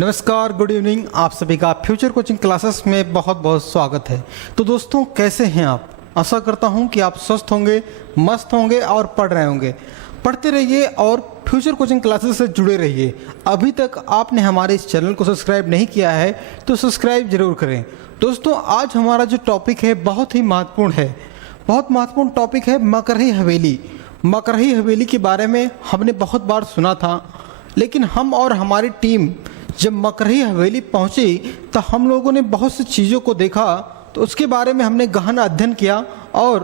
नमस्कार, good evening. आप सभी का फ्यूचर कोचिंग क्लासेस में बहुत बहुत स्वागत है। तो दोस्तों, कैसे हैं आप? आशा करता हूं कि आप स्वस्थ होंगे, मस्त होंगे और पढ़ रहे होंगे। पढ़ते रहिए और फ्यूचर कोचिंग क्लासेस से जुड़े रहिए। अभी तक आपने हमारे इस चैनल को सब्सक्राइब नहीं किया है तो सब्सक्राइब जरूर करें। दोस्तों, आज हमारा जो टॉपिक है बहुत ही महत्वपूर्ण है। बहुत महत्वपूर्ण टॉपिक है मकरही हवेली। मकरही हवेली के बारे में हमने बहुत बार सुना था, लेकिन हम और हमारी टीम जब मकरही हवेली पहुंची तो हम लोगों ने बहुत सी चीज़ों को देखा। तो उसके बारे में हमने गहन अध्ययन किया और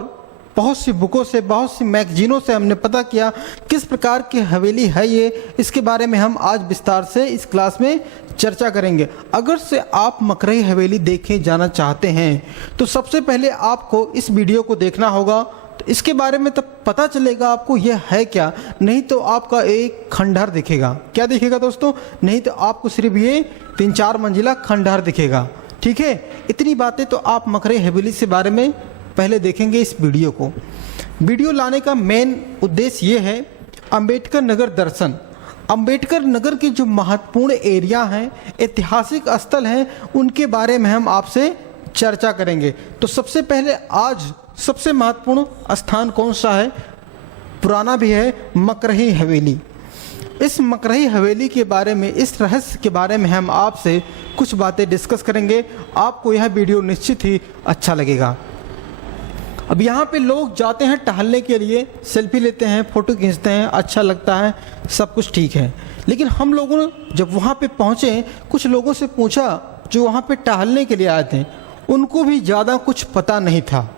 बहुत सी बुकों से, बहुत सी मैगजीनों से हमने पता किया किस प्रकार की हवेली है ये। इसके बारे में हम आज विस्तार से इस क्लास में चर्चा करेंगे। अगर से आप मकरही हवेली देखे जाना चाहते हैं तो सबसे पहले आपको इस वीडियो को देखना होगा। तो इसके बारे में तब पता चलेगा आपको यह है क्या। नहीं तो आपका एक खंडहर दिखेगा। क्या दिखेगा दोस्तों? नहीं तो आपको सिर्फ ये 3-4 मंजिला खंडहर दिखेगा। ठीक है, इतनी बातें तो आप मकरही हवेली से बारे में पहले देखेंगे इस वीडियो को। वीडियो लाने का मेन उद्देश्य ये है अंबेडकर नगर दर्शन। अंबेडकर नगर के जो महत्वपूर्ण एरिया हैं, ऐतिहासिक स्थल हैं, उनके बारे में हम आपसे चर्चा करेंगे। तो सबसे पहले आज सबसे महत्वपूर्ण स्थान कौन सा है, पुराना भी है, मकरही हवेली। इस मकरही हवेली के बारे में, इस रहस्य के बारे में हम आपसे कुछ बातें डिस्कस करेंगे। आपको यह वीडियो निश्चित ही अच्छा लगेगा। अब यहाँ पे लोग जाते हैं टहलने के लिए, सेल्फी लेते हैं, फ़ोटो खींचते हैं, अच्छा लगता है, सब कुछ ठीक है। लेकिन हम लोगों ने जब वहाँ पे पहुँचे, कुछ लोगों से पूछा जो वहाँ पे टहलने के लिए आए थे, उनको भी ज़्यादा कुछ पता नहीं था।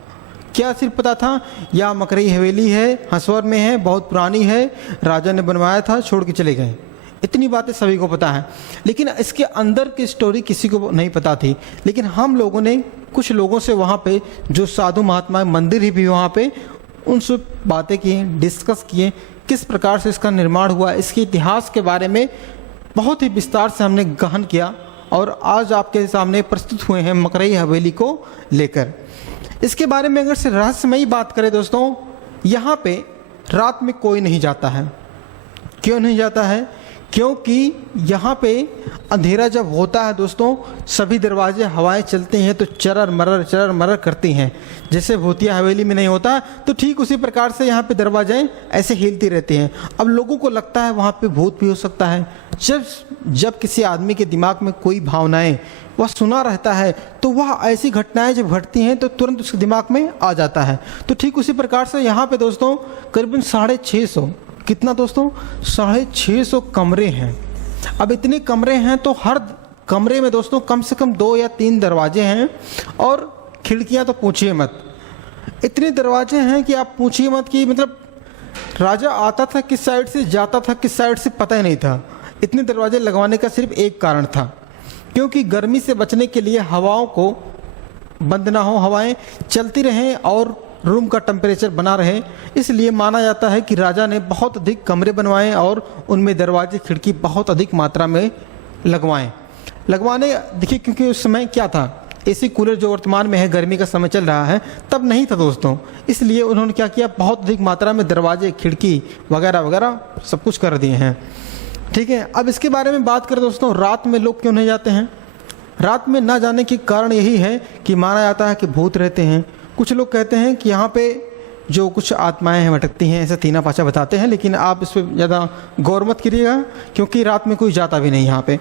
क्या सिर्फ पता था यह मकरही हवेली है, हंसवर में है, बहुत पुरानी है, राजा ने बनवाया था, छोड़ के चले गए। इतनी बातें सभी को पता है, लेकिन इसके अंदर की स्टोरी किसी को नहीं पता थी। लेकिन हम लोगों ने कुछ लोगों से वहाँ पे, जो साधु महात्मा मंदिर ही भी वहाँ पे, उनसे बातें की, डिस्कस किए किस प्रकार से इसका निर्माण हुआ, इसके इतिहास के बारे में बहुत ही विस्तार से हमने गहन किया और आज आपके सामने प्रस्तुत हुए हैं मकरही हवेली को लेकर। इसके बारे में अगर से रहस्यमयी बात करें दोस्तों, यहाँ पे रात में कोई नहीं जाता है। क्यों नहीं जाता है? क्योंकि यहाँ पे अंधेरा जब होता है दोस्तों, सभी दरवाजे हवाएं चलती हैं तो चरर मरर करती हैं। जैसे भूतिया हवेली में नहीं होता, तो ठीक उसी प्रकार से यहाँ पे दरवाजे ऐसे हिलती रहती हैं। अब लोगों को लगता है वहाँ पे भूत भी हो सकता है। जब किसी आदमी के दिमाग में कोई भावनाएं वह सुना रहता है, तो वह ऐसी घटनाएं जब घटती हैं तो तुरंत उसके दिमाग में आ जाता है। तो ठीक उसी प्रकार से यहाँ पे दोस्तों करीबन 650, कितना दोस्तों, 650 कमरे हैं। अब इतने कमरे हैं तो हर कमरे में दोस्तों कम से कम 2 या 3 दरवाजे हैं और खिड़कियां तो पूछिए मत। इतने दरवाजे हैं कि आप पूछिए मत कि मतलब राजा आता था किस साइड से, जाता था किस साइड से, पता ही नहीं था। इतने दरवाजे लगवाने का सिर्फ एक कारण था, क्योंकि गर्मी से बचने के लिए हवाओं को बंद ना हो, हवाएं चलती रहें और रूम का टेम्परेचर बना रहे। इसलिए माना जाता है कि राजा ने बहुत अधिक कमरे बनवाए और उनमें दरवाजे खिड़की बहुत अधिक मात्रा में लगवाने देखिए, क्योंकि उस समय क्या था, एसी कूलर जो वर्तमान में है, गर्मी का समय चल रहा है, तब नहीं था दोस्तों। इसलिए उन्होंने क्या किया, बहुत अधिक मात्रा में दरवाजे खिड़की वगैरह वगैरह सब कुछ कर दिए हैं। ठीक है, अब इसके बारे में बात करें दोस्तों, रात में लोग क्यों नहीं जाते हैं? रात में ना जाने के कारण यही है कि माना जाता है कि भूत रहते हैं। कुछ लोग कहते हैं कि यहाँ पे जो कुछ आत्माएं हैं भटकती हैं, ऐसा तीना पाचा बताते हैं, लेकिन आप इस पर ज़्यादा गौर मत करिएगा, क्योंकि रात में कोई जाता भी नहीं यहाँ पे।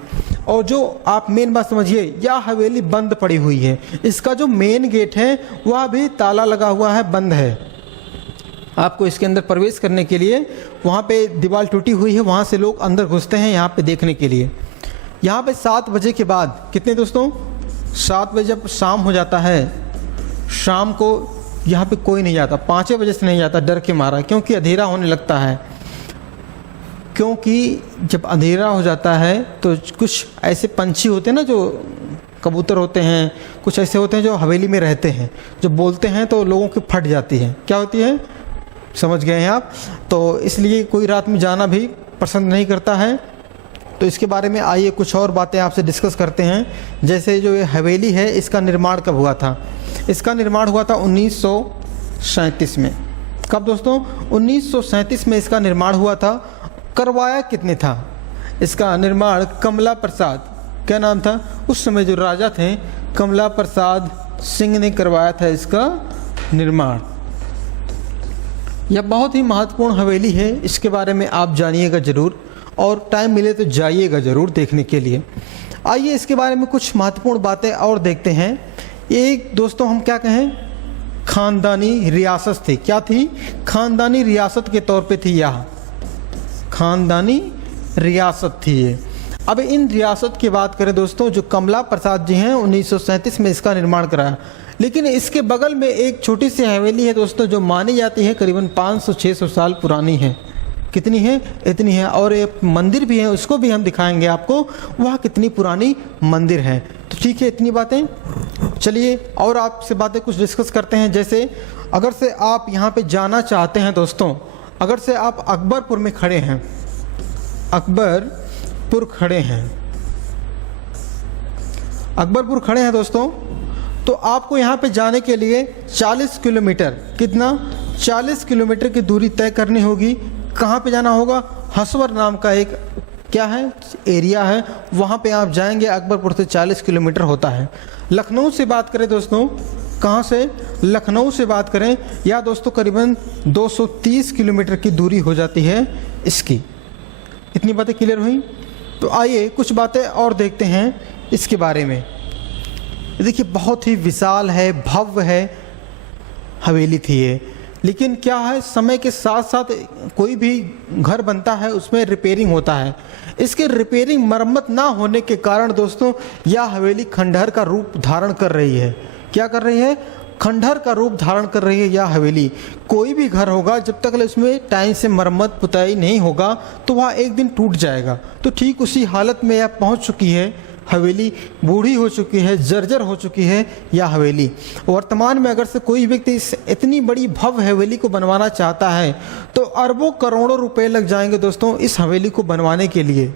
और जो आप मेन बात समझिए, यह हवेली बंद पड़ी हुई है। इसका जो मेन गेट है वह भी ताला लगा हुआ है, बंद है। आपको इसके अंदर प्रवेश करने के लिए वहाँ पे दीवार टूटी हुई है, वहाँ से लोग अंदर घुसते हैं यहाँ पे देखने के लिए। यहाँ पे 7 बजे के बाद, कितने दोस्तों, 7 बजे जब शाम हो जाता है, शाम को यहाँ पे कोई नहीं जाता। 5 बजे से नहीं जाता, डर के मारा, क्योंकि अंधेरा होने लगता है। क्योंकि जब अंधेरा हो जाता है तो कुछ ऐसे पंछी होते हैं ना, जो कबूतर होते हैं, कुछ ऐसे होते हैं जो हवेली में रहते हैं, जो बोलते हैं तो लोगों की फट जाती है। क्या होती है, समझ गए हैं आप? तो इसलिए कोई रात में जाना भी पसंद नहीं करता है। तो इसके बारे में आइए कुछ और बातें आपसे डिस्कस करते हैं। जैसे जो ये हवेली है, इसका निर्माण कब हुआ था? इसका निर्माण हुआ था 1937 में। कब दोस्तों? 1937 में इसका निर्माण हुआ था। करवाया कितने था इसका निर्माण? कमला प्रसाद, क्या नाम था, उस समय जो राजा थे कमला प्रसाद सिंह ने करवाया था इसका निर्माण। यह बहुत ही महत्वपूर्ण हवेली है, इसके बारे में आप जानिएगा ज़रूर और टाइम मिले तो जाइएगा ज़रूर देखने के लिए। आइए इसके बारे में कुछ महत्वपूर्ण बातें और देखते हैं। एक दोस्तों हम क्या कहें, ख़ानदानी रियासत थी। क्या थी, ख़ानदानी रियासत के तौर पे थी, यह ख़ानदानी रियासत थी ये। अब इन रियासत की बात करें दोस्तों, जो कमला प्रसाद जी हैं 1937 में इसका निर्माण कराया। लेकिन इसके बगल में एक छोटी सी हवेली है दोस्तों, जो मानी जाती है करीबन 500-600 साल पुरानी है। कितनी है, इतनी है। और एक मंदिर भी है, उसको भी हम दिखाएंगे आपको वह कितनी पुरानी मंदिर है। तो ठीक है, इतनी बातें। चलिए और आपसे बातें कुछ डिस्कस करते हैं। जैसे अगर से आप यहाँ पे जाना चाहते हैं दोस्तों, अगर से आप अकबरपुर में खड़े हैं, अकबरपुर खड़े हैं दोस्तों, तो आपको यहाँ पे जाने के लिए 40 किलोमीटर, कितना, 40 किलोमीटर की दूरी तय करनी होगी। कहाँ पे जाना होगा, हसवर नाम का एक क्या है एरिया है, वहाँ पे आप जाएंगे। अकबरपुर से 40 किलोमीटर होता है। लखनऊ से बात करें दोस्तों, कहाँ से, लखनऊ से बात करें या दोस्तों करीबन 230 किलोमीटर की दूरी हो जाती है इसकी। इतनी बातें क्लियर हुई। तो आइए कुछ बातें और देखते हैं इसके बारे में। देखिए बहुत ही विशाल है, भव्य है हवेली थी ये। लेकिन क्या है, समय के साथ साथ कोई भी घर बनता है उसमें रिपेयरिंग होता है। इसके रिपेयरिंग मरम्मत ना होने के कारण दोस्तों यह हवेली खंडहर का रूप धारण कर रही है। क्या कर रही है, खंडहर का रूप धारण कर रही है यह हवेली। कोई भी घर होगा जब तक उसमें टाइम से मरम्मत पुताई नहीं होगा तो वह एक दिन टूट जाएगा। तो ठीक उसी हालत में यह पहुंच चुकी है हवेली, बूढ़ी हो चुकी है, जर्जर हो चुकी है यह हवेली। वर्तमान में अगर से कोई व्यक्ति इस इतनी बड़ी भव्य हवेली को बनवाना चाहता है तो अरबों करोड़ों रुपए लग जाएंगे दोस्तों इस हवेली को बनवाने के लिए।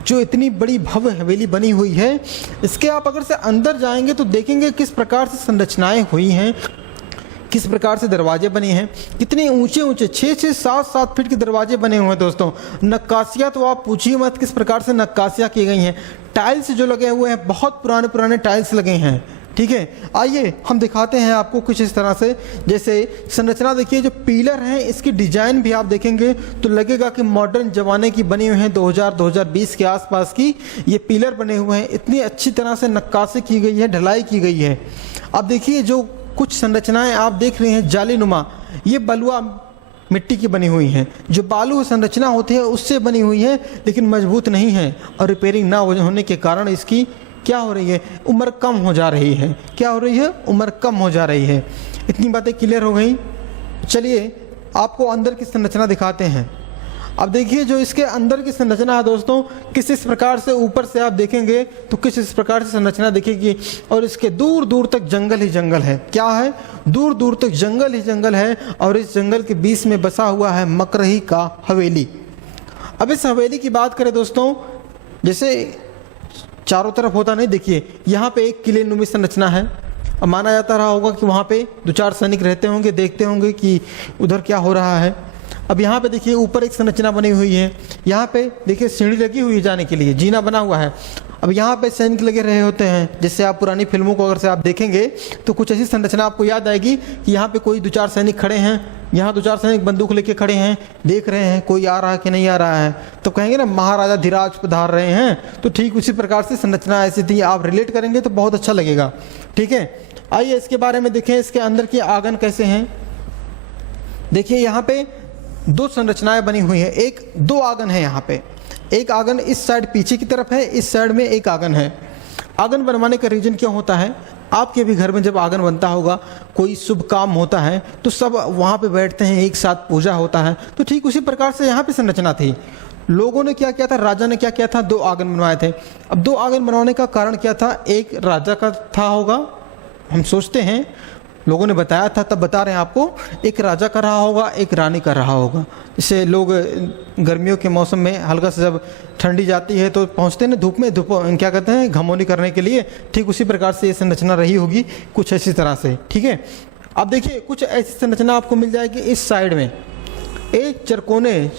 जो इतनी बड़ी भव्य हवेली बनी हुई है, इसके आप अगर से अंदर जाएंगे तो देखेंगे किस प्रकार से संरचनाएं हुई हैं, किस प्रकार से दरवाजे बने हैं, कितने ऊंचे ऊंचे 6-6, 7-7 फीट के दरवाजे बने हुए हैं दोस्तों। नक्काशियाँ तो आप पूछिए मत किस प्रकार से नक्काशियाँ की गई हैं। टाइल्स जो लगे हुए हैं बहुत पुराने पुराने टाइल्स लगे हैं। ठीक है, आइए हम दिखाते हैं आपको कुछ इस तरह से। जैसे संरचना देखिए, जो पिलर हैं इसकी डिजाइन भी आप देखेंगे तो लगेगा कि मॉडर्न जमाने की बनी हुई हैं, 2000-2020 के आसपास की ये पिलर बने हुए हैं। इतनी अच्छी तरह से नक्काशी की गई है, ढलाई की गई है। अब देखिए जो कुछ संरचनाएं आप देख रहे हैं जालीनुमा, ये बलुआ मिट्टी की बनी हुई हैं। जो बालू संरचना होती है उससे बनी हुई है, लेकिन मजबूत नहीं है और रिपेयरिंग ना होने के कारण इसकी क्या हो रही है, उम्र कम हो जा रही है। क्या हो रही है, उम्र कम हो जा रही है। इतनी बातें क्लियर हो गई। चलिए आपको अंदर की संरचना दिखाते हैं। अब देखिए जो इसके अंदर की संरचना है दोस्तों, किस इस प्रकार से ऊपर से आप देखेंगे तो किस इस प्रकार से संरचना दिखेगी। और इसके दूर दूर तक जंगल ही जंगल है। क्या है, दूर दूर तक जंगल ही जंगल है। और इस जंगल के बीच में बसा हुआ है मकरही का हवेली। अब इस हवेली की बात करें दोस्तों, जैसे चारों तरफ होता नहीं, देखिए यहाँ पे एक किले नुमी संरचना है। अब माना जाता रहा होगा कि वहाँ पे 2-4 सैनिक रहते होंगे, देखते होंगे कि उधर क्या हो रहा है। अब यहाँ पे देखिए ऊपर एक संरचना बनी हुई है। यहाँ पे देखिए सीढ़ी लगी हुई है जाने के लिए, जीना बना हुआ है। अब यहाँ पे सैनिक लगे रहे होते हैं। जैसे आप पुरानी फिल्मों को अगर से आप देखेंगे तो कुछ ऐसी संरचना आपको याद आएगी कि यहाँ पे कोई 2-4 सैनिक खड़े हैं, यहाँ 2-4 सैनिक बंदूक लेके खड़े हैं, देख रहे हैं कोई आ रहा है कि नहीं आ रहा है। तो कहेंगे ना महाराजा धीराज पधार रहे हैं। तो ठीक उसी प्रकार से संरचना ऐसी थी। आप रिलेट करेंगे तो बहुत अच्छा लगेगा। ठीक है, आइए इसके बारे में देखें। इसके अंदर के आंगन कैसे हैं। देखिए यहाँ पे 2 संरचनाएं बनी हुई है। 2 आंगन है यहाँ पे। एक आंगन इस साइड पीछे की तरफ है, इस साइड में एक आंगन है। आंगन बनवाने का रीजन क्या होता है, आपके भी घर में जब आंगन बनता होगा, कोई शुभ काम होता है तो सब वहाँ पे बैठते हैं, एक साथ पूजा होता है। तो ठीक उसी प्रकार से यहाँ पे संरचना थी। लोगों ने क्या किया था, राजा ने क्या किया था, 2 आंगन बनवाए थे। अब 2 आंगन बनवाने का कारण क्या था, एक राजा का था होगा, हम सोचते हैं, लोगों ने बताया था तब बता रहे हैं आपको। एक राजा का रहा होगा, एक रानी का रहा होगा। जैसे लोग गर्मियों के मौसम में हल्का से जब ठंडी जाती है तो पहुंचते हैं ना धूप में, क्या कहते हैं, घमौनी करने के लिए। ठीक उसी प्रकार से ये संरचना रही होगी कुछ ऐसी तरह से। ठीक है, अब देखिए कुछ ऐसी संरचना आपको मिल जाएगी इस साइड में। एक चरकोने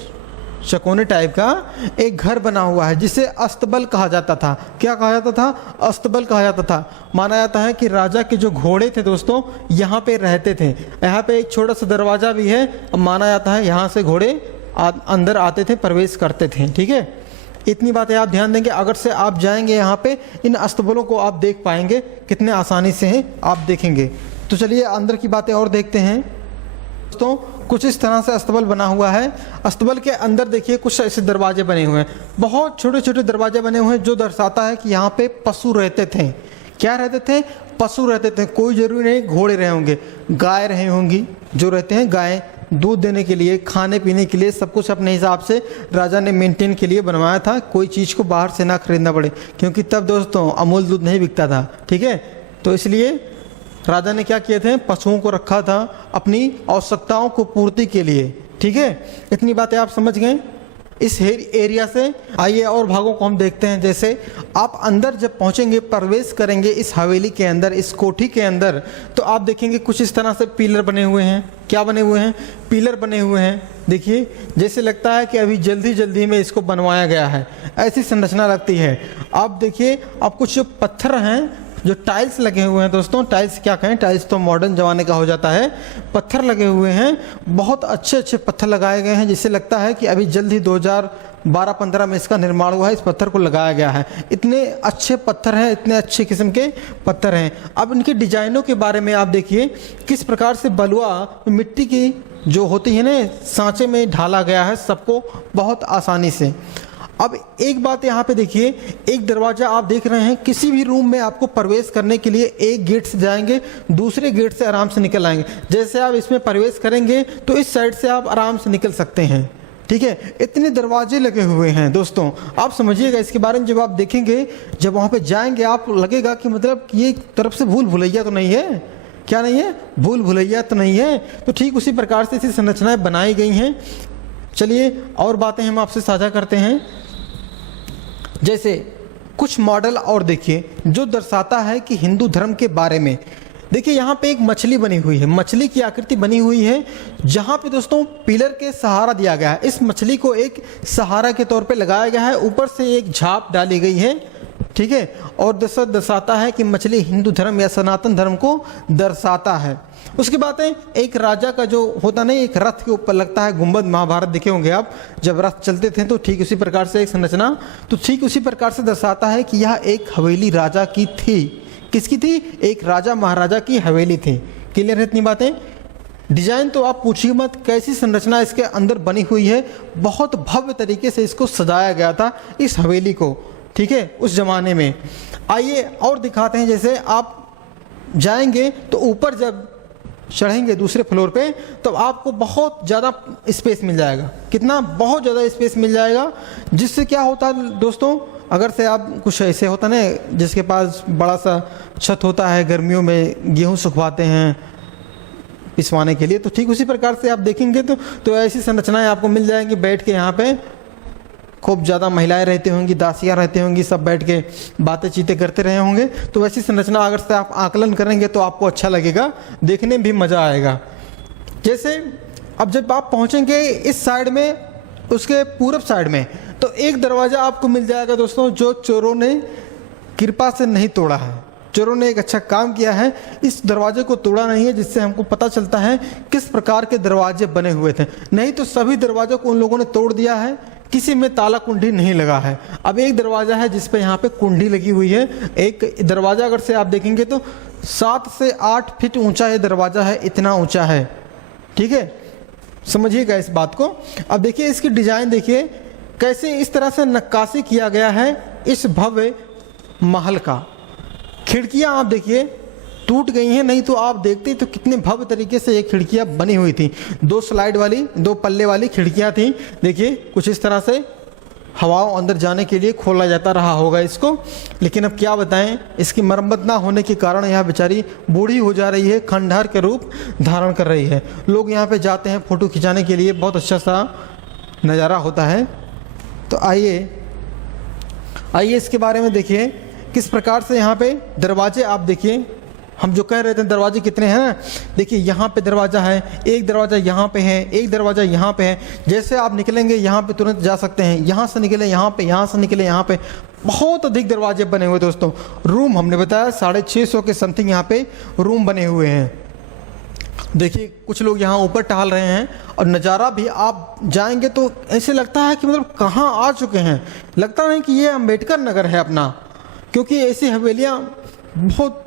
चकोने टाइप का एक घर बना हुआ है जिसे अस्तबल कहा जाता था। क्या कहा जाता था? अस्तबल कहा जाता था। माना जाता है कि राजा के जो घोड़े थे दोस्तों यहाँ पे रहते थे। यहाँ पे एक छोटा सा दरवाजा भी है, माना जाता है यहाँ से घोड़े अंदर आते थे, प्रवेश करते थे। ठीक है, इतनी बातें आप ध्यान देंगे। अगर से आप जाएंगे यहाँ पे इन अस्तबलों को आप देख पाएंगे कितने आसानी से हैं, आप देखेंगे। तो चलिए अंदर की बातें और देखते हैं दोस्तों। कुछ इस तरह से अस्तबल बना हुआ है। अस्तबल के अंदर देखिए कुछ ऐसे दरवाजे बने हुए हैं, बहुत छोटे छोटे दरवाजे बने हुए हैं, जो दर्शाता है कि यहाँ पे पशु रहते थे। क्या रहते थे? पशु रहते थे। कोई जरूरी नहीं घोड़े रहे होंगे, गाय रहे होंगी। जो रहते हैं गाय दूध देने के लिए, खाने पीने के लिए, सब कुछ अपने हिसाब से राजा ने मेंटेन के लिए बनवाया था। कोई चीज़ को बाहर से ना खरीदना पड़े, क्योंकि तब दोस्तों अमूल दूध नहीं बिकता था। ठीक है, तो इसलिए राजा ने क्या किए थे? पशुओं को रखा था अपनी आवश्यकताओं को पूर्ति के लिए। ठीक है, इतनी बातें आप समझ गए इस एरिया से। आइए और भागों को हम देखते हैं। जैसे आप अंदर जब पहुंचेंगे, प्रवेश करेंगे इस हवेली के अंदर, इस कोठी के अंदर, तो आप देखेंगे कुछ इस तरह से पिलर बने हुए हैं। क्या बने हुए हैं? पिलर बने हुए हैं। देखिए जैसे लगता है कि अभी जल्दी जल्दी में इसको बनवाया गया है, ऐसी संरचना लगती है। आप देखिए, अब कुछ पत्थर हैं जो टाइल्स लगे हुए हैं दोस्तों। टाइल्स क्या कहें, टाइल्स तो मॉडर्न ज़माने का हो जाता है। पत्थर लगे हुए हैं, बहुत अच्छे अच्छे पत्थर लगाए गए हैं, जिससे लगता है कि अभी जल्द ही 2012-15 में इसका निर्माण हुआ है। इस पत्थर को लगाया गया है। इतने अच्छे पत्थर हैं, इतने अच्छे किस्म के पत्थर हैं। अब इनकी डिजाइनों के बारे में आप देखिए, किस प्रकार से बलुआ मिट्टी की जो होती है ना, सांचे में ढाला गया है सबको बहुत आसानी से। अब एक बात यहाँ पे देखिए, एक दरवाजा आप देख रहे हैं, किसी भी रूम में आपको प्रवेश करने के लिए एक गेट से जाएंगे, दूसरे गेट से आराम से निकल आएंगे। जैसे आप इसमें प्रवेश करेंगे तो इस साइड से आप आराम से निकल सकते हैं। ठीक है, इतने दरवाजे लगे हुए हैं दोस्तों। आप समझिएगा इसके बारे में, जब आप देखेंगे, जब वहाँ पे जाएंगे, आप लगेगा कि मतलब ये एक तरफ से भूल भुलैया तो नहीं है। क्या नहीं है? भूल भुलैया तो नहीं है। तो ठीक उसी प्रकार से ऐसी संरचनाएं बनाई गई हैं। चलिए और बातें हम आपसे साझा करते हैं। जैसे कुछ मॉडल और देखिए जो दर्शाता है कि हिंदू धर्म के बारे में। देखिए यहाँ पे एक मछली बनी हुई है, मछली की आकृति बनी हुई है, जहाँ पे दोस्तों पिलर के सहारा दिया गया है। इस मछली को एक सहारा के तौर पे लगाया गया है, ऊपर से एक झाप डाली गई है। ठीक है, और दर्शाता है कि मछली हिंदू धर्म या सनातन धर्म को दर्शाता है। उसके बाद है एक राजा का जो होता नहीं, एक रथ के ऊपर लगता है गुंबद। महाभारत देखे होंगे आप, जब रथ चलते थे तो ठीक उसी प्रकार से एक संरचना, तो ठीक उसी प्रकार से दर्शाता है कि यह एक हवेली राजा की थी। किसकी थी? एक राजा महाराजा की हवेली थी। क्लियर है इतनी बातें? डिजाइन तो आप पूछिए मत, कैसी संरचना इसके अंदर बनी हुई है। बहुत भव्य तरीके से इसको सजाया गया था इस हवेली को। ठीक है, उस जमाने में। आइए और दिखाते हैं। जैसे आप जाएंगे तो ऊपर जब चढ़ेंगे दूसरे फ्लोर पे, तो आपको बहुत ज़्यादा स्पेस मिल जाएगा। कितना? बहुत ज़्यादा स्पेस मिल जाएगा। जिससे क्या होता है दोस्तों, अगर से आप कुछ ऐसे होता ना जिसके पास बड़ा सा छत होता है, गर्मियों में गेहूँ सुखवाते हैं पिसवाने के लिए, तो ठीक उसी प्रकार से आप देखेंगे तो ऐसी संरचनाएं आपको मिल जाएंगी। बैठ के यहाँ पे खूब ज़्यादा महिलाएं रहती होंगी, दासियाँ रहती होंगी, सब बैठ के बातें चीतें करते रहे होंगे। तो वैसी संरचना अगर से आप आकलन करेंगे तो आपको अच्छा लगेगा, देखने में भी मज़ा आएगा। जैसे अब जब आप पहुँचेंगे इस साइड में, उसके पूरब साइड में, तो एक दरवाज़ा आपको मिल जाएगा दोस्तों, जो चोरों ने कृपा से नहीं तोड़ा है। चोरों ने एक अच्छा काम किया है, इस दरवाजे को तोड़ा नहीं है, जिससे हमको पता चलता है किस प्रकार के दरवाजे बने हुए थे। नहीं तो सभी दरवाज़ों को उन लोगों ने तोड़ दिया है, किसी में ताला कुंडी नहीं लगा है। अब एक दरवाज़ा है जिस पे यहाँ पे कुंडी लगी हुई है। एक दरवाज़ा अगर से आप देखेंगे तो 7 से 8 फीट ऊंचा ये दरवाज़ा है, इतना ऊंचा है। ठीक है, समझिएगा इस बात को। अब देखिए इसकी डिजाइन देखिए, कैसे इस तरह से नक्काशी किया गया है इस भव्य महल का। खिड़कियां आप देखिए टूट गई हैं, नहीं तो आप देखते तो कितने भव्य तरीके से ये खिड़कियां बनी हुई थी। 2 स्लाइड वाली, 2 पल्ले वाली खिड़कियां थी। देखिए कुछ इस तरह से हवाओं अंदर जाने के लिए खोला जाता रहा होगा इसको। लेकिन अब क्या बताएं, इसकी मरम्मत ना होने के कारण यह बेचारी बूढ़ी हो जा रही है, खंडहर के रूप धारण कर रही है। लोग यहाँ पे जाते हैं फ़ोटो खिंचाने के लिए, बहुत अच्छा सा नज़ारा होता है। तो आइए इसके बारे में देखिए किस प्रकार से यहाँ पे दरवाजे आप देखिए हम जो कह रहे थे दरवाजे कितने हैं ना, देखिए यहाँ पे दरवाज़ा है, एक दरवाज़ा यहाँ पे है, एक दरवाज़ा यहाँ पे है। जैसे आप निकलेंगे यहाँ पे तुरंत जा सकते हैं, यहाँ से निकले यहाँ पे, यहाँ से निकले यहाँ पे, बहुत अधिक दरवाजे बने हुए दोस्तों। रूम हमने बताया 650 के समथिंग यहाँ पे रूम बने हुए हैं। देखिए कुछ लोग यहाँ ऊपर टहल रहे हैं और नज़ारा भी आप जाएंगे तो ऐसे लगता है कि मतलब कहाँ आ चुके हैं, लगता नहीं कि ये अम्बेडकर नगर है अपना, क्योंकि ऐसी हवेलियाँ बहुत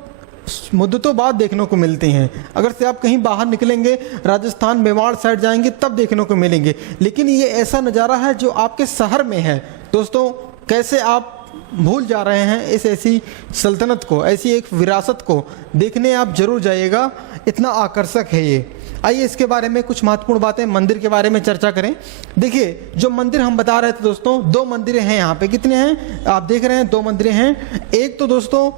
मुद्दतों बाद देखने को मिलती हैं। अगर से आप कहीं बाहर निकलेंगे, राजस्थान मेवाड़ साइड जाएंगे तब देखने को मिलेंगे, लेकिन ये ऐसा नज़ारा है जो आपके शहर में है। दोस्तों कैसे आप भूल जा रहे हैं इस ऐसी सल्तनत को, ऐसी एक विरासत को देखने आप जरूर जाइएगा, इतना आकर्षक है ये। आइए इसके बारे में कुछ महत्वपूर्ण बातें मंदिर के बारे में चर्चा करें। देखिए जो मंदिर हम बता रहे थे दोस्तों, 2 मंदिरें हैं यहाँ पे। कितने हैं आप देख रहे हैं, 2 मंदिरें हैं। एक तो दोस्तों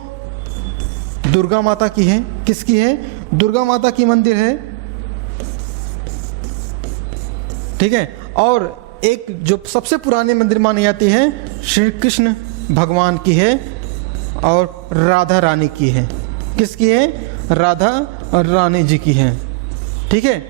दुर्गा माता की है। किसकी है? दुर्गा माता की मंदिर है, ठीक है। और एक जो सबसे पुरानी मंदिर मानी जाती है श्री कृष्ण भगवान की है और राधा रानी की है। किसकी है? राधा और रानी जी की है, ठीक है।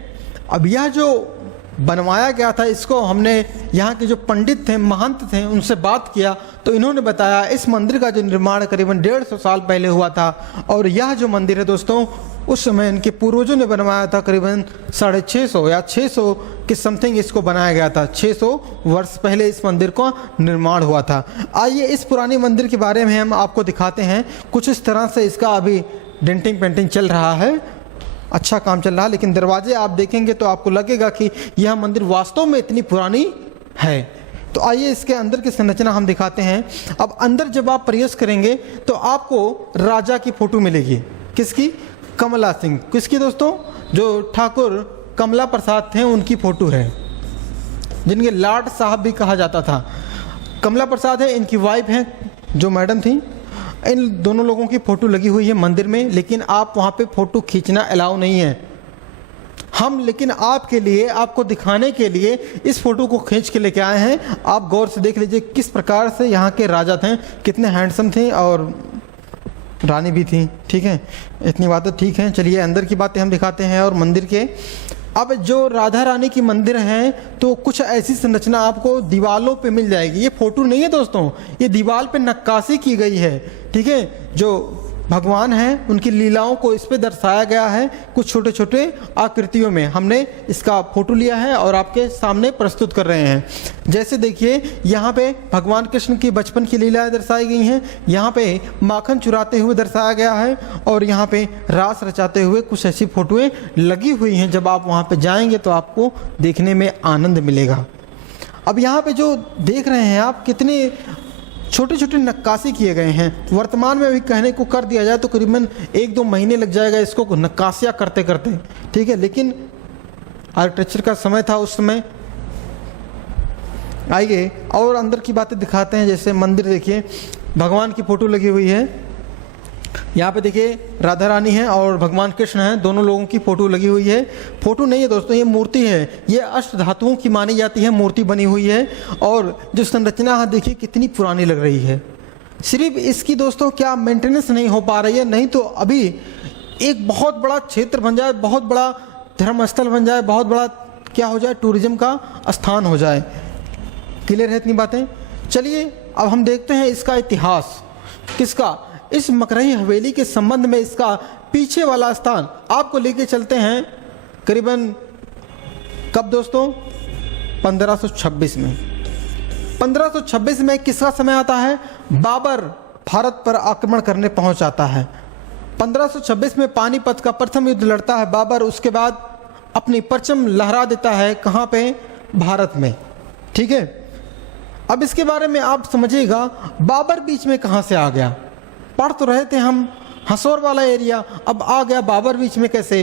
अब यह जो बनवाया गया था, इसको हमने यहाँ के जो पंडित थे, महंत थे, उनसे बात किया तो इन्होंने बताया इस मंदिर का जो निर्माण करीबन 150 साल पहले हुआ था। और यह जो मंदिर है दोस्तों, उस समय इनके पूर्वजों ने बनवाया था, करीबन 650 या 600 के समथिंग इसको बनाया गया था। 600 वर्ष पहले इस मंदिर का निर्माण हुआ था। आइए इस पुरानी मंदिर के बारे में हम आपको दिखाते हैं। कुछ इस तरह से इसका अभी डेंटिंग पेंटिंग चल रहा है, अच्छा काम चल रहा है, लेकिन दरवाजे आप देखेंगे तो आपको लगेगा कि यह मंदिर वास्तव में इतनी पुरानी है। तो आइए इसके अंदर की संरचना हम दिखाते हैं। अब अंदर जब आप प्रवेश करेंगे तो आपको राजा की फोटो मिलेगी। किसकी? कमला सिंह। किसकी दोस्तों? जो ठाकुर कमला प्रसाद थे उनकी फ़ोटो है, जिनके लाट साहब भी कहा जाता था। कमला प्रसाद है, इनकी वाइफ हैं जो मैडम थी। इन दोनों लोगों की फ़ोटो लगी हुई है मंदिर में, लेकिन आप वहाँ पे फ़ोटो खींचना अलाउ नहीं है। हम लेकिन आपके लिए, आपको दिखाने के लिए इस फ़ोटो को खींच के लेके आए हैं। आप गौर से देख लीजिए किस प्रकार से यहाँ के राजा थे, कितने हैंडसम थे, और रानी भी थी, ठीक है। इतनी बातें ठीक हैं। चलिए अंदर की बातें हम दिखाते हैं और मंदिर के। अब जो राधा रानी की मंदिर है तो कुछ ऐसी संरचना आपको दीवालों पे मिल जाएगी। ये फोटो नहीं है दोस्तों, ये दीवार पे नक्काशी की गई है, ठीक है। जो भगवान हैं उनकी लीलाओं को इस पे दर्शाया गया है, कुछ छोटे छोटे आकृतियों में। हमने इसका फोटो लिया है और आपके सामने प्रस्तुत कर रहे हैं। जैसे देखिए यहाँ पे भगवान कृष्ण की बचपन की लीलाएं दर्शाई गई हैं, यहाँ पे माखन चुराते हुए दर्शाया गया है, और यहाँ पे रास रचाते हुए कुछ ऐसी फोटोएं लगी हुई हैं। जब आप वहाँ पे जाएंगे तो आपको देखने में आनंद मिलेगा। अब यहाँ पे जो देख रहे हैं आप, कितने छोटे छोटे नक्काशी किए गए हैं। वर्तमान में भी कहने को कर दिया जाए तो करीबन 1-2 महीने लग जाएगा इसको नक्काशियाँ करते करते, ठीक है। लेकिन आर्किटेक्चर का समय था उस समय। आइए और अंदर की बातें दिखाते हैं। जैसे मंदिर देखिए, भगवान की फ़ोटो लगी हुई है। यहाँ पे देखिए राधा रानी है और भगवान कृष्ण हैं, दोनों लोगों की फ़ोटो लगी हुई है। फ़ोटो नहीं है दोस्तों, ये मूर्ति है। ये अष्ट धातुओं की मानी जाती है, मूर्ति बनी हुई है। और जो संरचना है देखिए कितनी पुरानी लग रही है। सिर्फ इसकी दोस्तों क्या मेंटेनेंस नहीं हो पा रही है, नहीं तो अभी एक बहुत बड़ा क्षेत्र बन जाए, बहुत बड़ा धर्मस्थल बन जाए, बहुत बड़ा क्या हो जाए, टूरिज्म का स्थान हो जाए। क्लियर है इतनी बातें। चलिए अब हम देखते हैं इसका इतिहास। किसका? इस मकरही हवेली के संबंध में इसका पीछे वाला स्थान आपको लेके चलते हैं। करीबन कब दोस्तों? 1526 में। 1526 में किसका समय आता है? बाबर भारत पर आक्रमण करने पहुंच आता है। 1526 में पानीपत का प्रथम युद्ध लड़ता है बाबर। उसके बाद अपनी परचम लहरा देता है, कहाँ पे? भारत में, ठीक है। अब इसके बारे में आप समझिएगा, बाबर बीच में कहाँ से आ गया? पढ़ तो रहे थे हम हसौर वाला एरिया, अब आ गया बाबर बीच में कैसे?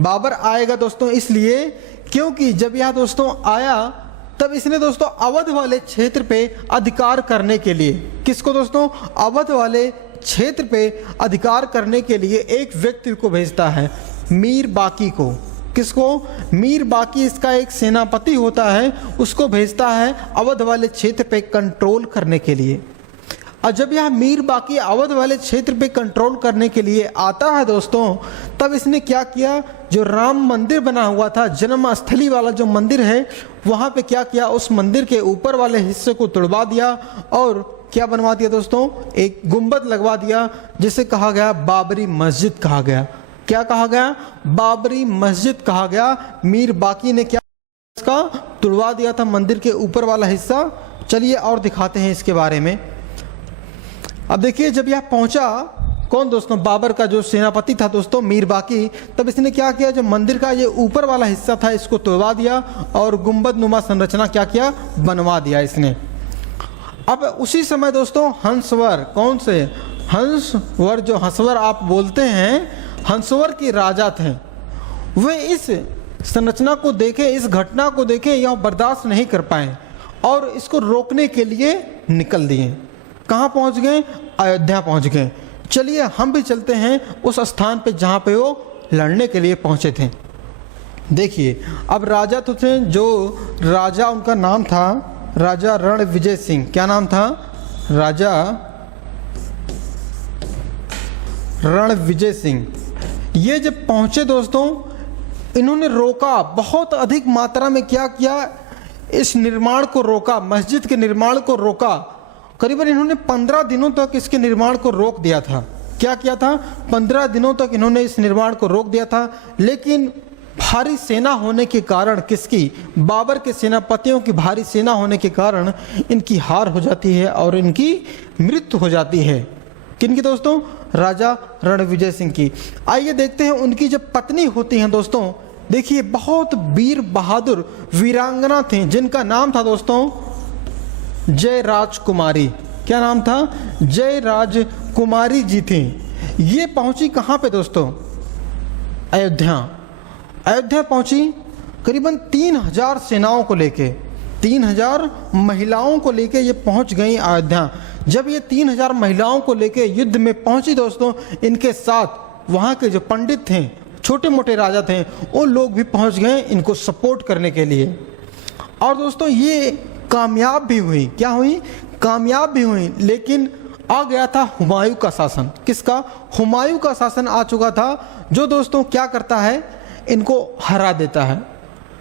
बाबर आएगा दोस्तों इसलिए क्योंकि जब यह दोस्तों आया तब इसने दोस्तों अवध वाले क्षेत्र पे अधिकार करने के लिए, किसको दोस्तों? अवध वाले क्षेत्र पे अधिकार करने के लिए एक व्यक्ति को भेजता है, मीर बाकी को। किसको? मीर बाकी इसका एक सेनापति होता है, उसको भेजता है अवध वाले क्षेत्र पे कंट्रोल करने के लिए। और जब यह मीर बाकी अवध वाले क्षेत्र पे कंट्रोल करने के लिए आता है दोस्तों, तब इसने क्या किया, जो राम मंदिर बना हुआ था, जन्म स्थली वाला जो मंदिर है, वहाँ पे क्या किया, उस मंदिर के ऊपर वाले हिस्से को तोड़वा दिया और क्या बनवा दिया दोस्तों, एक गुंबद लगवा दिया, जिसे कहा गया बाबरी मस्जिद कहा गया। क्या कहा गया, बाबरी मस्जिद कहा गया। मीर बाकी ने क्या इसका तुड़वा दिया था मंदिर के ऊपर वाला हिस्सा। चलिए और दिखाते हैं इसके बारे में। अब देखिए, जब यह पहुंचा, कौन दोस्तों, बाबर का जो सेनापति था दोस्तों मीर बाकी, तब इसने क्या किया, जो मंदिर का ये ऊपर वाला हिस्सा था इसको तोड़वा दिया और गुंबद नुमा संरचना क्या किया, बनवा दिया इसने। अब उसी समय दोस्तों हंसवर, कौन से, हंसवर, जो हंसवर आप बोलते हैं, हंसवर के राजा थे, वे इस संरचना को देखे, इस घटना को देखे, यह बर्दाश्त नहीं कर पाए और इसको रोकने के लिए निकल दिए। कहाँ पहुँच गए, अयोध्या पहुँच गए। चलिए हम भी चलते हैं उस स्थान पे जहाँ पे वो लड़ने के लिए पहुँचे थे। देखिए, अब राजा तो थे, जो राजा उनका नाम था राजा रणविजय सिंह। क्या नाम था, राजा रणविजय सिंह। ये जब पहुँचे दोस्तों, इन्होंने रोका, बहुत अधिक मात्रा में क्या किया, इस निर्माण को रोका, मस्जिद के निर्माण को रोका। करीबन इन्होंने 15 दिनों तक इसके निर्माण को रोक दिया था। क्या किया था, 15 दिनों तक इन्होंने इस निर्माण को रोक दिया था। लेकिन भारी सेना होने के कारण, किसकी, बाबर के सेनापतियों की भारी सेना होने के कारण इनकी हार हो जाती है और इनकी मृत्यु हो जाती है। किनकी दोस्तों, राजा रणविजय सिंह की। आइए देखते हैं उनकी जब पत्नी होती हैं दोस्तों, देखिए बहुत वीर बहादुर वीरांगना थी, जिनका नाम था दोस्तों जय राजकुमारी। क्या नाम था, जय राजकुमारी जी थी। ये पहुंची कहाँ पे दोस्तों, अयोध्या। अयोध्या पहुंची करीबन 3000 सेनाओं को लेके, 3000 महिलाओं को लेके ये पहुंच गई अयोध्या। जब ये 3000 महिलाओं को लेके युद्ध में पहुंची दोस्तों, इनके साथ वहाँ के जो पंडित थे, छोटे मोटे राजा थे, वो लोग भी पहुंच गए इनको सपोर्ट करने के लिए। और दोस्तों ये कामयाब भी हुई। क्या हुई, कामयाब भी हुई। लेकिन आ गया था हुमायूं का शासन। किसका, हुमायूं का शासन आ चुका था, जो दोस्तों क्या करता है, इनको हरा देता है,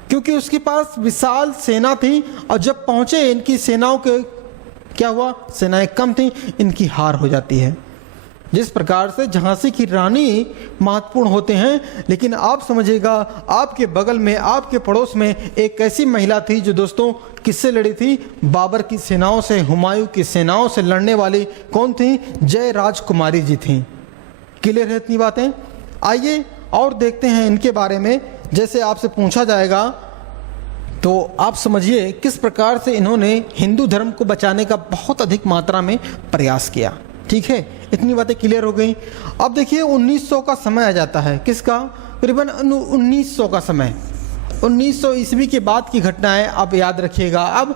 क्योंकि उसके पास विशाल सेना थी। और जब पहुंचे इनकी सेनाओं के क्या हुआ, सेनाएं कम थी, इनकी हार हो जाती है। जिस प्रकार से झांसी की रानी महत्वपूर्ण होते हैं, लेकिन आप समझिएगा आपके बगल में, आपके पड़ोस में एक ऐसी महिला थी जो दोस्तों किससे लड़ी थी, बाबर की सेनाओं से, हुमायूं की सेनाओं से लड़ने वाली कौन थी, जय राजकुमारी जी थी। क्लियर है इतनी बातें। आइए और देखते हैं इनके बारे में। जैसे आपसे पूछा जाएगा तो आप समझिए किस प्रकार से इन्होंने हिंदू धर्म को बचाने का बहुत अधिक मात्रा में प्रयास किया। ठीक है, इतनी बातें क्लियर हो गई। अब देखिए 1900 का समय आ जाता है। किसका, करीबन 1900 का समय, 1900 ईस्वी के बाद की घटनाएं आप याद रखिएगा। अब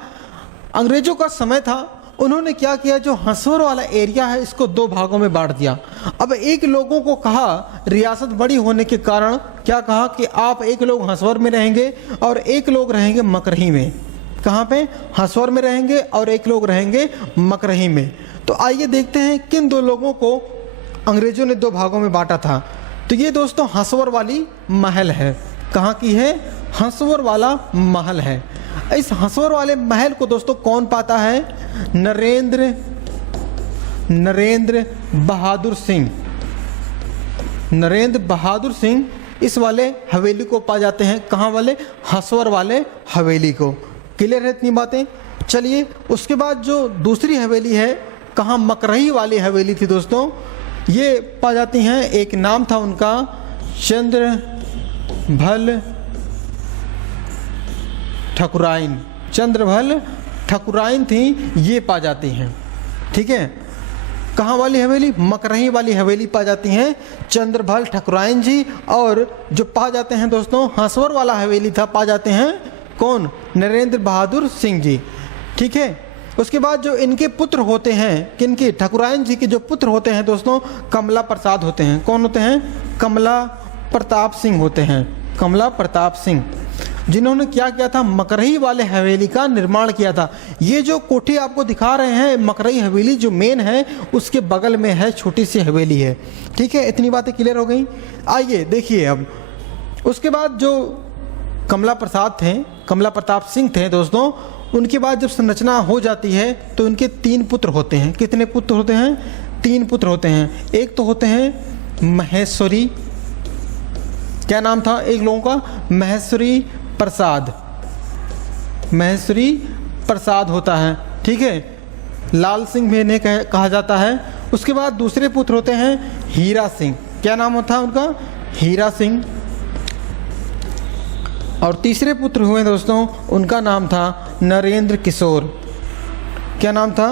अंग्रेजों का समय था, उन्होंने क्या किया, जो हंसवर वाला एरिया है इसको 2 भागों में बांट दिया। अब एक लोगों को कहा, रियासत बड़ी होने के कारण क्या कहा कि आप एक लोग हंसवर में रहेंगे और एक लोग रहेंगे मकरही में। कहाँ पे, हंसवर में रहेंगे और एक लोग रहेंगे मकरही में। तो आइए देखते हैं किन 2 लोगों को अंग्रेजों ने 2 भागों में बांटा था। तो ये दोस्तों हंसवर वाली महल है। कहाँ की है, हंसवर वाला महल है। इस हंसवर वाले महल को दोस्तों कौन पाता है, नरेंद्र बहादुर सिंह। नरेंद्र बहादुर सिंह इस वाले हवेली को पा जाते हैं। कहाँ वाले, हंसवर वाले हवेली को। क्लियर है इतनी बातें। चलिए उसके बाद जो दूसरी हवेली है, कहाँ, मकरही वाली हवेली थी दोस्तों, ये पा जाती हैं। एक नाम था उनका चंद्रभल ठकुराइन। चंद्रभल ठकुराइन थी, ये पा जाती हैं। ठीक है, कहाँ वाली हवेली, मकरही वाली हवेली पा जाती हैं चंद्रभल ठकुराइन जी। और जो पा जाते हैं दोस्तों हंसवर वाला हवेली था, पा जाते हैं कौन, नरेंद्र बहादुर सिंह जी। ठीक है, उसके बाद जो इनके पुत्र होते हैं, किनके, ठकुराइन जी के जो पुत्र होते हैं दोस्तों, कमला प्रसाद होते हैं। कौन होते हैं, कमला प्रताप सिंह होते हैं, कमला प्रताप सिंह। जिन्होंने क्या किया था, मकरही वाले हवेली का निर्माण किया था। ये जो कोठी आपको दिखा रहे हैं, मकरही हवेली जो मेन है उसके बगल में है छोटी सी हवेली है। ठीक है, इतनी बातें क्लियर हो गई। आइए देखिए अब उसके बाद जो कमला प्रसाद थे, कमला प्रताप सिंह थे दोस्तों, उनके बाद जब संरचना हो जाती है तो उनके 3 पुत्र होते हैं। कितने पुत्र होते हैं? 3 पुत्र होते हैं। एक तो होते हैं महेश्वरी, क्या नाम था एक लोगों का? महेश्वरी प्रसाद, महेश्वरी प्रसाद होता है। ठीक है, लाल सिंह भी इन्हें कहा जाता है। उसके बाद दूसरे पुत्र होते हैं हीरा सिंह, क्या नाम होता है उनका? हीरा सिंह। और तीसरे पुत्र हुए दोस्तों, उनका नाम था नरेंद्र किशोर, क्या नाम था?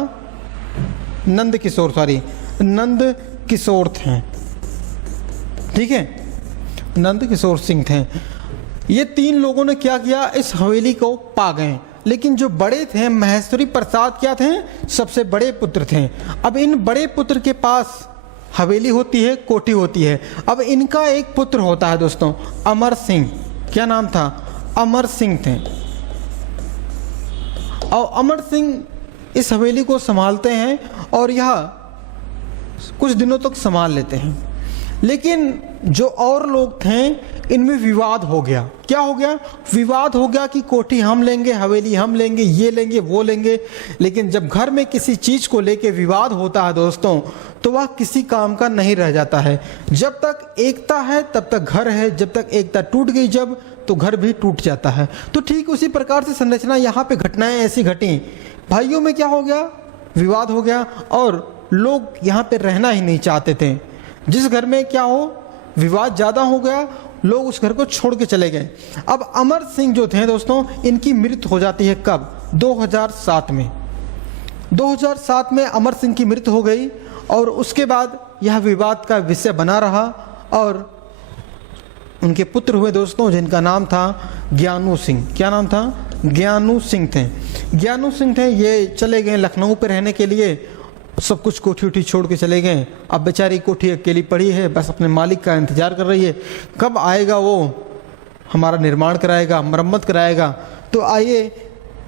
नंद किशोर, सॉरी नंद किशोर थे। ठीक है, नंद किशोर सिंह थे। ये 3 लोगों ने क्या किया, इस हवेली को पा गए। लेकिन जो बड़े थे महेश्वरी प्रसाद क्या थे? सबसे बड़े पुत्र थे। अब इन बड़े पुत्र के पास हवेली होती है, कोठी होती है। अब इनका एक पुत्र होता है दोस्तों अमर सिंह, क्या नाम था? अमर सिंह थे। और अमर सिंह इस हवेली को संभालते हैं और यह कुछ दिनों तक संभाल लेते हैं। लेकिन जो और लोग थे इनमें विवाद हो गया। क्या हो गया? विवाद हो गया कि कोठी हम लेंगे, हवेली हम लेंगे, ये लेंगे, वो लेंगे। लेकिन जब घर में किसी चीज़ को लेके विवाद होता है दोस्तों, तो वह किसी काम का नहीं रह जाता है। जब तक एकता है तब तक घर है, जब तक एकता टूट गई जब, तो घर भी टूट जाता है। तो ठीक उसी प्रकार से संरचना यहाँ पे घटनाएं ऐसी घटी। भाइयों में क्या हो गया? विवाद हो गया और लोग यहाँ पे रहना ही नहीं चाहते थे। जिस घर में क्या हो, विवाद ज़्यादा हो गया, लोग उस घर को छोड़ के चले गए। अब अमर सिंह जो थे दोस्तों, इनकी मृत्यु हो जाती है कब? 2007 में। 2007 में अमर सिंह की मृत्यु हो गई और उसके बाद यह विवाद का विषय बना रहा। और उनके पुत्र हुए दोस्तों, जिनका नाम था ज्ञानू सिंह, क्या नाम था? ज्ञानू सिंह थे। ज्ञानू सिंह थे, ये चले गए लखनऊ पे रहने के लिए। सब कुछ कोठी उठी छोड़ के चले गए। अब बेचारी कोठी अकेली पड़ी है, बस अपने मालिक का इंतजार कर रही है, कब आएगा वो हमारा निर्माण कराएगा, मरम्मत कराएगा। तो आइए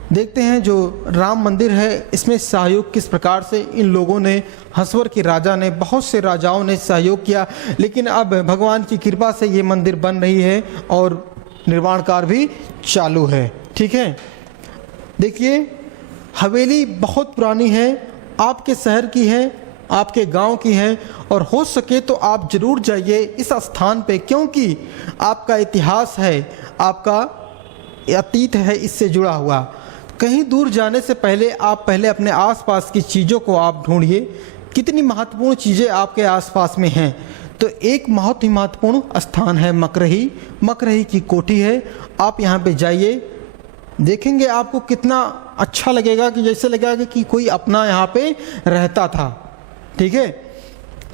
देखते हैं जो राम मंदिर है इसमें सहयोग किस प्रकार से इन लोगों ने, हंसवर के राजा ने, बहुत से राजाओं ने सहयोग किया। लेकिन अब भगवान की कृपा से ये मंदिर बन रही है और निर्माण कार्य भी चालू है। ठीक है, देखिए हवेली बहुत पुरानी है, आपके शहर की है, आपके गांव की है। और हो सके तो आप जरूर जाइए इस स्थान पे, क्योंकि आपका इतिहास है, आपका अतीत है इससे जुड़ा हुआ। कहीं दूर जाने से पहले आप पहले अपने आसपास की चीज़ों को आप ढूंढिए, कितनी महत्वपूर्ण चीज़ें आपके आसपास में हैं। तो एक बहुत ही महत्वपूर्ण स्थान है मकरही, मकरही की कोठी है। आप यहाँ पे जाइए, देखेंगे आपको कितना अच्छा लगेगा, कि जैसे लगेगा कि कोई अपना यहाँ पे रहता था। ठीक है,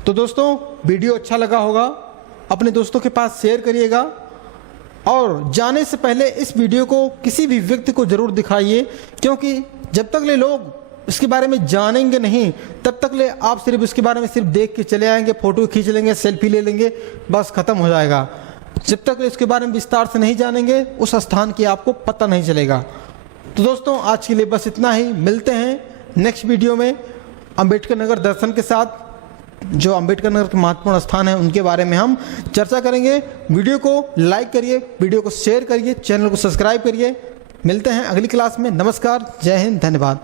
तो दोस्तों वीडियो अच्छा लगा होगा, अपने दोस्तों के पास शेयर करिएगा। और जाने से पहले इस वीडियो को किसी भी व्यक्ति को ज़रूर दिखाइए, क्योंकि जब तक ले लोग इसके बारे में जानेंगे नहीं, तब तक ले आप सिर्फ इसके बारे में सिर्फ देख के चले आएंगे, फ़ोटो खींच लेंगे, सेल्फी ले लेंगे, बस ख़त्म हो जाएगा। जब तक इसके बारे में विस्तार से नहीं जानेंगे, उस स्थान की आपको पता नहीं चलेगा। तो दोस्तों आज के लिए बस इतना ही। मिलते हैं नेक्स्ट वीडियो में अंबेडकर नगर दर्शन के साथ। जो अंबेडकर नगर के महत्वपूर्ण स्थान है उनके बारे में हम चर्चा करेंगे। वीडियो को लाइक करिए, वीडियो को शेयर करिए, चैनल को सब्सक्राइब करिए। मिलते हैं अगली क्लास में। नमस्कार, जय हिंद, धन्यवाद।